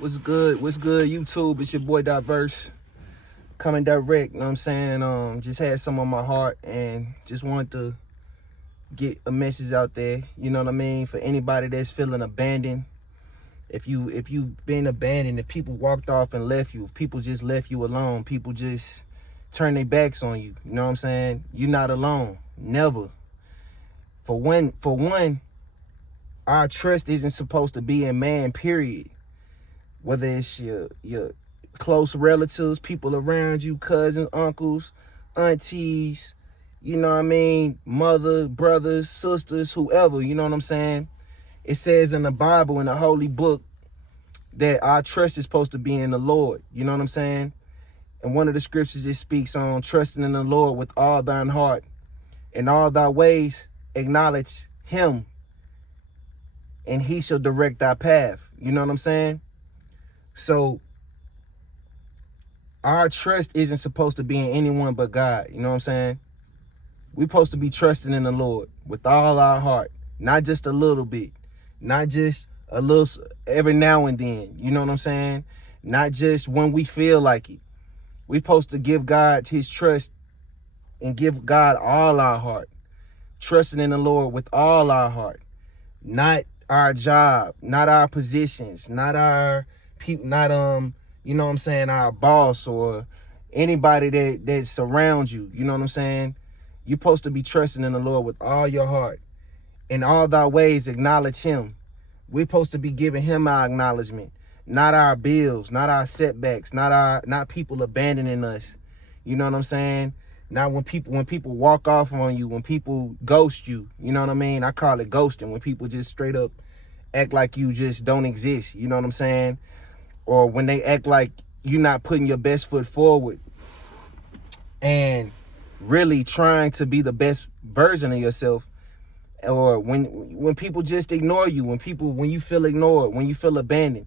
What's good? What's good, YouTube? It's your boy Diverse coming direct. You know what I'm saying? Just had some on my heart and just wanted to get a message out there. You know what I mean? For anybody that's feeling abandoned. If you've been abandoned, if people walked off and left you, if people just left you alone, people just turn their backs on you. You know what I'm saying? You're not alone. Never. For one, our trust isn't supposed to be in man, period. Whether it's your close relatives, people around you, cousins, uncles, aunties, you know what I mean, mother, brothers, sisters, whoever, you know what I'm saying? It says in the Bible, in the holy book, that our trust is supposed to be in the Lord, you know what I'm saying? And one of the scriptures, it speaks on trusting in the Lord with all thine heart. In all thy ways, acknowledge him, and he shall direct thy path. You know what I'm saying? So our trust isn't supposed to be in anyone but God. You know what I'm saying? We're supposed to be trusting in the Lord with all our heart, not just a little bit, not just a little every now and then. You know what I'm saying? Not just when we feel like it. We're supposed to give God his trust and give God all our heart, trusting in the Lord with all our heart, not our job, not our positions, not our people, not you know what I'm saying, our boss or anybody that surrounds you. You know what I'm saying? You're supposed to be trusting in the Lord with all your heart. In all thy ways, acknowledge him. We're supposed to be giving him our acknowledgement, not our bills, not our setbacks, not people abandoning us. You know what I'm saying? Not when people walk off on you, when people ghost you. You know what I mean? I call it ghosting, when people just straight up act like you just don't exist. You know what I'm saying? Or when they act like you're not putting your best foot forward and really trying to be the best version of yourself. Or when people just ignore you, when you feel ignored, when you feel abandoned.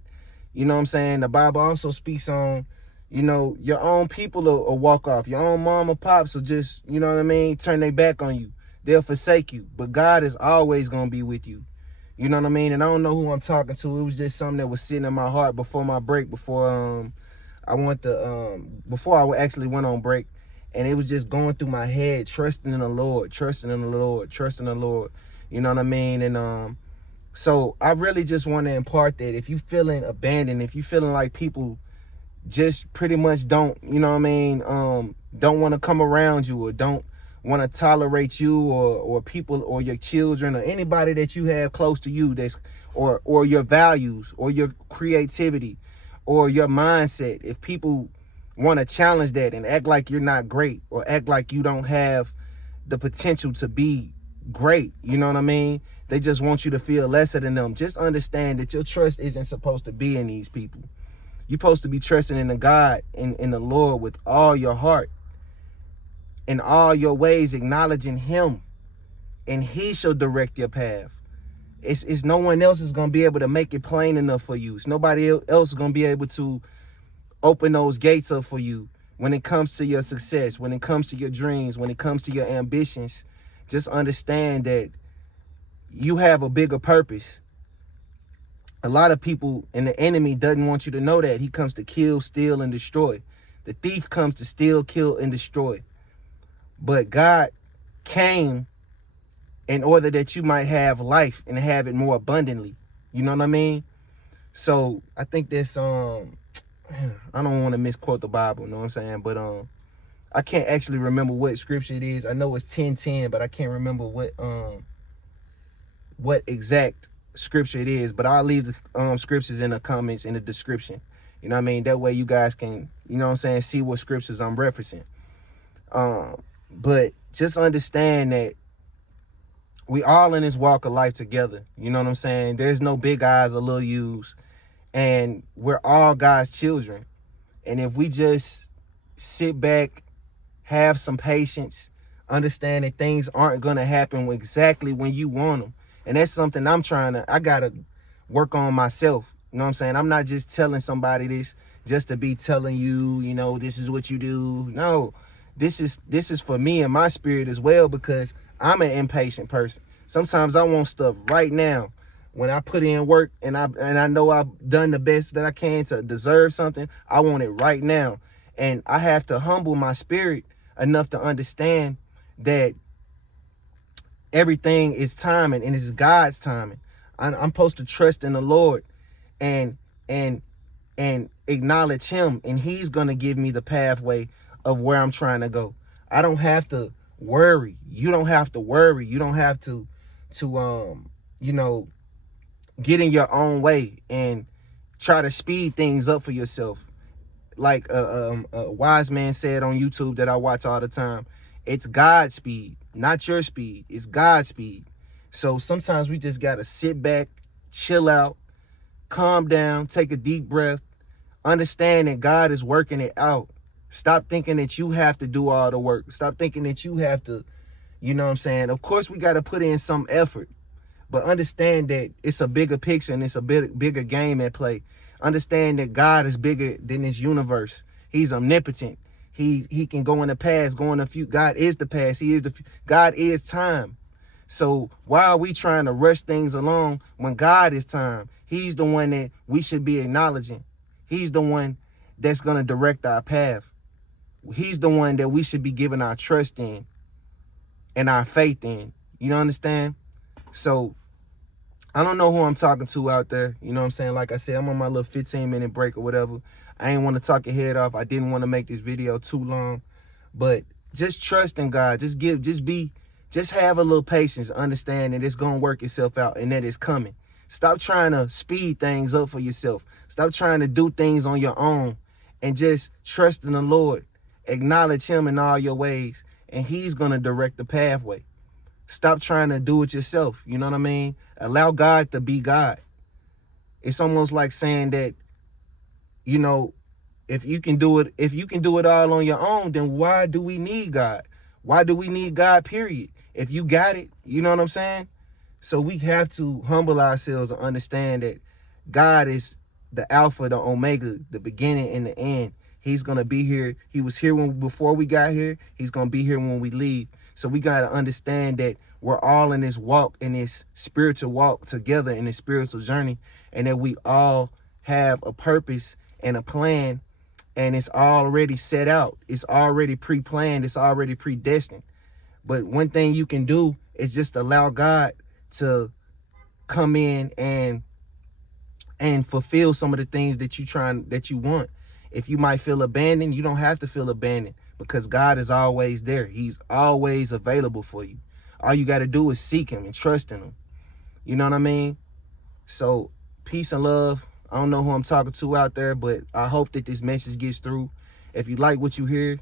You know what I'm saying? The Bible also speaks on, you know, your own people will walk off. Your own mom or pops will just, you know what I mean, turn their back on you. They'll forsake you. But God is always going to be with you. You know what I mean? And I don't know who I'm talking to. It was just something that was sitting in my heart before my break, before I actually went on break. And it was just going through my head, trusting in the Lord, trusting in the Lord, trusting in the Lord. You know what I mean? And so I really just want to impart that if you feeling abandoned, if you feeling like people just pretty much don't, you know what I mean, don't want to come around you, or don't want to tolerate you, or people, or your children, or anybody that you have close to you, that's or your values, or your creativity, or your mindset. If people want to challenge that and act like you're not great, or act like you don't have the potential to be great, you know what I mean? They just want you to feel lesser than them. Just understand that your trust isn't supposed to be in these people. You're supposed to be trusting in the God, in the Lord with all your heart. In all your ways, acknowledging him, and he shall direct your path. It's no one else is going to be able to make it plain enough for you. It's nobody else is going to be able to open those gates up for you when it comes to your success, when it comes to your dreams, when it comes to your ambitions. Just understand that you have a bigger purpose. A lot of people, and the enemy doesn't want you to know that. He comes to kill, steal, and destroy. The thief comes to steal, kill, and destroy. But God came in order that you might have life and have it more abundantly. You know what I mean? So I think that's I don't want to misquote the Bible, you know what I'm saying? But I can't actually remember what scripture it is. I know it's 10:10, but I can't remember what exact scripture it is. But I'll leave the scriptures in the comments, in the description. You know what I mean? That way you guys can, you know what I'm saying, see what scriptures I'm referencing. But just understand that we all in this walk of life together. You know what I'm saying? There's no big eyes or little U's. And we're all God's children. And if we just sit back, have some patience, understand that things aren't going to happen exactly when you want them. And that's something I got to work on myself. You know what I'm saying? I'm not just telling somebody this just to be telling you, you know, this is what you do. No, this is for me and my spirit as well, because I'm an impatient person. Sometimes I want stuff right now. when I put in work and I know I've done the best that I can to deserve something, I want it right now. And I have to humble my spirit enough to understand that everything is timing, and it's God's timing. I'm supposed to trust in the Lord and acknowledge him, and he's going to give me the pathway of where I'm trying to go. I don't have to worry. You don't have to worry. You don't have to you know, get in your own way and try to speed things up for yourself. Like a wise man said on YouTube that I watch all the time, it's God's speed, not your speed. It's God's speed. So sometimes we just got to sit back, chill out, calm down, take a deep breath, understand that God is working it out. Stop thinking that you have to do all the work. Stop thinking that you have to, you know what I'm saying? Of course, we got to put in some effort, but understand that it's a bigger picture and it's a bigger game at play. Understand that God is bigger than this universe. He's omnipotent. He can go in the past, go in the future. God is the past. He is the God is time. So why are we trying to rush things along when God is time? He's the one that we should be acknowledging. He's the one that's going to direct our path. He's the one that we should be giving our trust in and our faith in. You know, understand? So I don't know who I'm talking to out there. You know what I'm saying? Like I said, I'm on my little 15-minute break or whatever. I ain't want to talk your head off. I didn't want to make this video too long. But just trust in God. Just have a little patience. Understand that it's going to work itself out and that it's coming. Stop trying to speed things up for yourself. Stop trying to do things on your own and just trust in the Lord. Acknowledge him in all your ways, and he's going to direct the pathway. Stop trying to do it yourself. You know what I mean? Allow God to be God. It's almost like saying that, you know, if you can do it all on your own, then why do we need God? Why do we need God, period? If you got it, you know what I'm saying? So we have to humble ourselves and understand that God is the Alpha, the Omega, the beginning and the end. He's going to be here. He was here before we got here. He's going to be here when we leave. So we got to understand that we're all in this walk, in this spiritual walk together, in this spiritual journey, and that we all have a purpose and a plan, and it's already set out. It's already pre-planned. It's already predestined. But one thing you can do is just allow God to come in and fulfill some of the things that you want. If you might feel abandoned, you don't have to feel abandoned, because God is always there. He's always available for you. All you got to do is seek him and trust in him. You know what I mean? So peace and love. I don't know who I'm talking to out there, but I hope that this message gets through. If you like what you hear,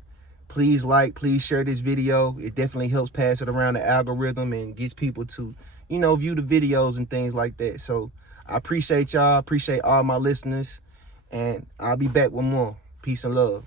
please please share this video. It definitely helps pass it around the algorithm and gets people to, you know, view the videos and things like that. So I appreciate y'all. Appreciate all my listeners. And I'll be back with more. Peace and love.